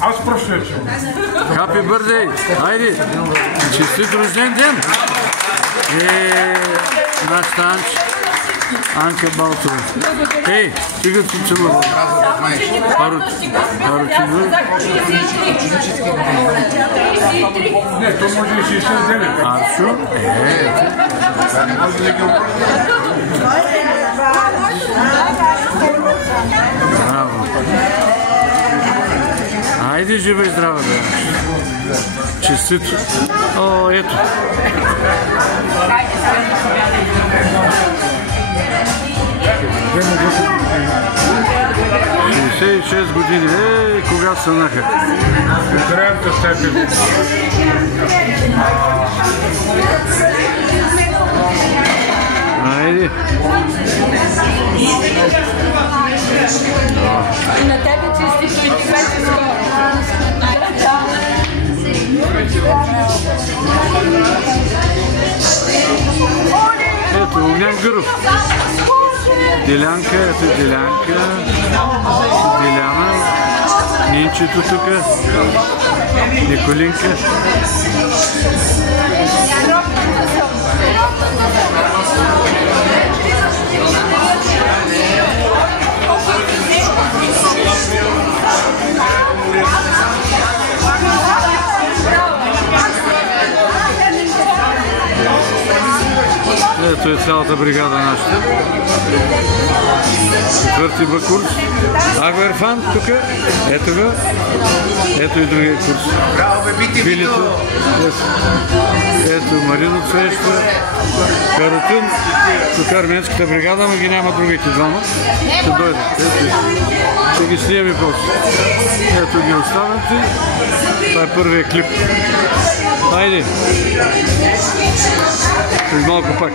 Аз прощавам. Happy birthday! Хайде! Честит рожден ден! Нашата Анка Балтова. Ей, стига ти целува. Харучино. Не, то може и 69. Арчо. Браво. Айде, жива и здрава, бе. Честито. О, ето. Е, 66 години. Кога сънаха? Поздравям с тебе. Айде. И на тебе честито и ти беше скоро. Ето, Огнян Гъров. Делянка, ето Делянка. Деляна. Нинчето тук. Николинка. Ето е цялата бригада нашата. Четвърти Б курс. Аго Ерфан тук. Ето го. Ето и другия курс. Билито. Ето Марино среща. Каратин. Тук арменската бригада, ама ги няма другите двама. Ще дойде. Ще ги снимем после. Ето ги останати. Това е първият клип. Хайде. След малко пак.